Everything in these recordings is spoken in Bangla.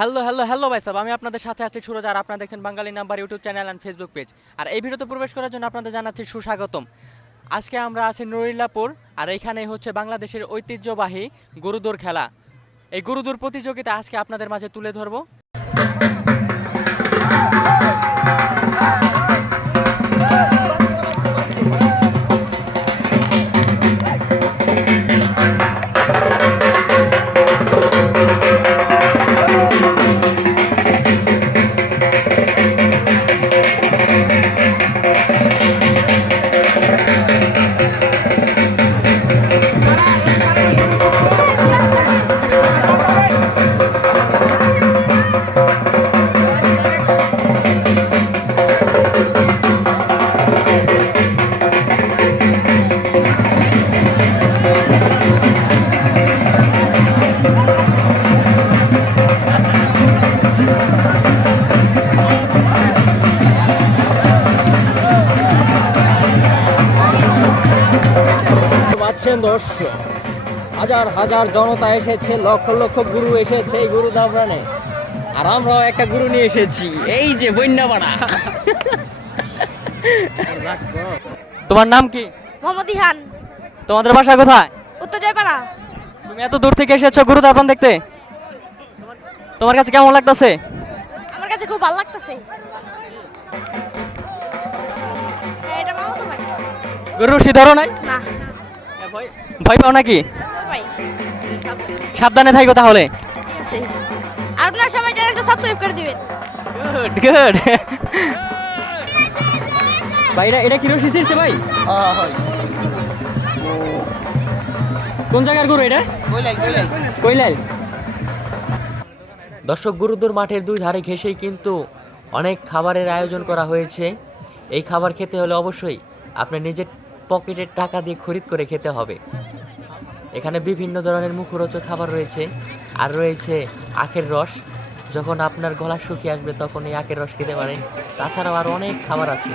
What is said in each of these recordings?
হ্যালো হ্যালো হ্যালো ভাই সাহেব, আমি আপনাদের সাথে আছি সুরজ, আর আপনারা দেখছেন Bangali number YouTube channel and Facebook page. আর এই ভিডিওতে প্রবেশ করার জন্য আপনাদের জানাচ্ছি সুস্বাগতম। আজকে আমরা আছি নুরিল্লাপুর, আর এইখানে হচ্ছে বাংলাদেশের ঐতিহ্যবাহী গরুদৌড় খেলা। এই গরুদৌড় প্রতিযোগিতা আজকে আপনাদের মাঝে তুলে ধরবো। দর্শক, হাজার হাজার জনতা এসেছে, লক্ষ লক্ষ গুরু এসেছে এই গুরু দাবরানে। আর আমরাও একটা গুরু নিয়ে এসেছি, এই যে বন্যাপাড়া। তোমার নাম কি? মোহাম্মদ ইহান। তোমাদের বাসা কোথায়? উত্তর জয়পাড়া। তুমি এত দূর থেকে এসেছো গরু দাবরান দেখতে, তোমার কাছে কেমন লাগতেছে? আমার কাছে খুব ভালো লাগতেছে। এটা মামা তো ভাই। গরু রশি ধরো নাই? না। ভয় পাও নাকি? ভাই। সাবধানে থাকো তাহলে। ঠিক আছে। আপনারা সবাই চ্যানেলটা সাবস্ক্রাইব করে দিবেন। গুড। ভাই এটা কি রশি ছিড়ছে ভাই? হ্যাঁ হয়। কোন জায়গার গরু এটা? কইলাই। দর্শক, গুরুদৌড় মাঠের দুই ধারে ঘেঁষেই কিন্তু অনেক খাবারের আয়োজন করা হয়েছে। এই খাবার খেতে হলে অবশ্যই আপনার নিজের পকেটের টাকা দিয়ে খরিদ করে খেতে হবে। এখানে বিভিন্ন ধরনের মুখরোচক খাবার রয়েছে, আর রয়েছে আখের রস। যখন আপনার গলা শুকিয়ে আসবে তখন এই আখের রস খেতে পারেন। তাছাড়াও আরও অনেক খাবার আছে।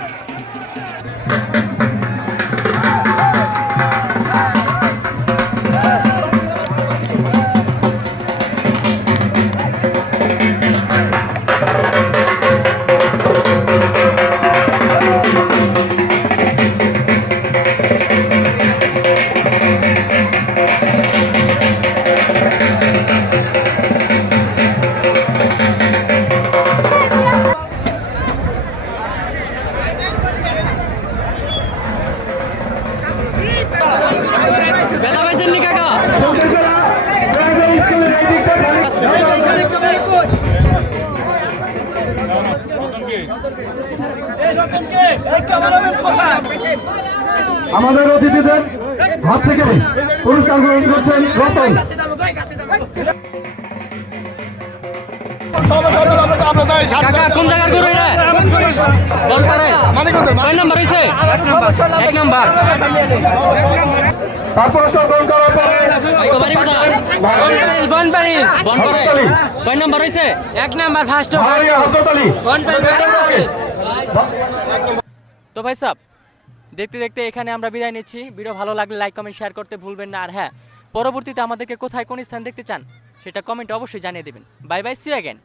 আমাদের অতিথিদের হাত থেকে পুরস্কার গ্রহণ করছেন রতন। কোন জায়গার গরু এটা? কয় নাম্বার হইছে? এক নাম্বার। তার পুরস্কার গ্রহণ করার পরে কয় নাম্বার হইছে? এক নাম্বার ফার্স্ট। তো ভাই সাহেব, দেখতে দেখতে এখানে আমরা বিদায় নিচ্ছি। ভিডিও ভালো লাগলে লাইক কমেন্ট শেয়ার করতে ভুলবেন না। আর হ্যাঁ, পরবর্তীতে আমাদেরকে কোথায় কোন স্থান দেখতে চান সেটা কমেন্টে অবশ্যই জানিয়ে দেবেন। Bye bye, see you again.